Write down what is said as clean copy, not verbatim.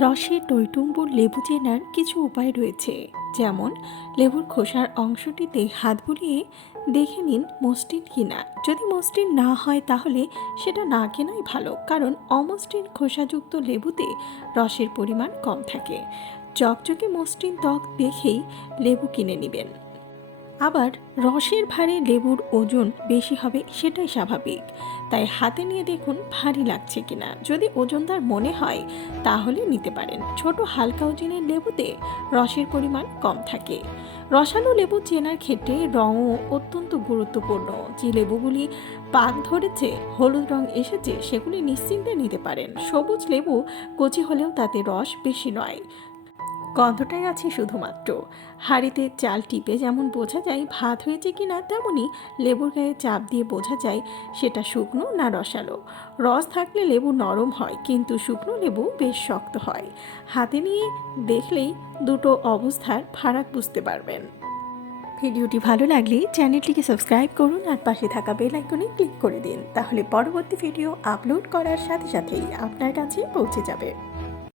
রসে টইটুম্বুর লেবু চেনার কিছু উপায় রয়েছে। যেমন লেবুর খোসার অংশটিতে হাত বুলিয়ে দেখে নিন মসৃণ কিনা। যদি মসৃণ না হয় তাহলে সেটা না কেনাই ভালো, কারণ অমসৃণ খোসাযুক্ত লেবুতে রসের পরিমাণ কম থাকে। চকচকে মসৃণ ত্বক দেখেই লেবু কিনে নেবেন। আবার রসের ভারে লেবুর ওজন বেশি হবে সেটাই স্বাভাবিক, তাই হাতে নিয়ে দেখুন ভারী লাগছে কিনা। যদি ওজনদার মনে হয় তাহলে নিতে পারেন। ছোট হালকা ওজনের লেবুতে রসের পরিমাণ কম থাকে। রসালো লেবু চেনার ক্ষেত্রে রঙও অত্যন্ত গুরুত্বপূর্ণ। যে লেবুগুলি পাক ধরেছে, হলুদ রং এসেছে, সেগুলি নিশ্চিন্তে নিতে পারেন। সবুজ লেবু কচি হলেও তাতে রস বেশি নয়, গন্ধটাই আছে শুধুমাত্র। হাঁড়িতে চাল টিপে যেমন বোঝা যায় ভাত হয়েছে কিনা, তেমনি লেবুর গায়ে চাপ দিয়ে বোঝা যায় সেটা শুকনো না রসালো। রস থাকলে লেবু নরম হয়, কিন্তু শুকনো লেবু বেশ শক্ত হয়। হাতে নিয়ে দেখলেই দুটো অবস্থার ফারাক বুঝতে পারবেন। ভিডিওটি ভালো লাগলে চ্যানেলটিকে সাবস্ক্রাইব করুন আর পাশে থাকা বেল আইকনে ক্লিক করে দিন, তাহলে পরবর্তী ভিডিও আপলোড করার সাথে সাথেই আপনার কাছে পৌঁছে যাবে।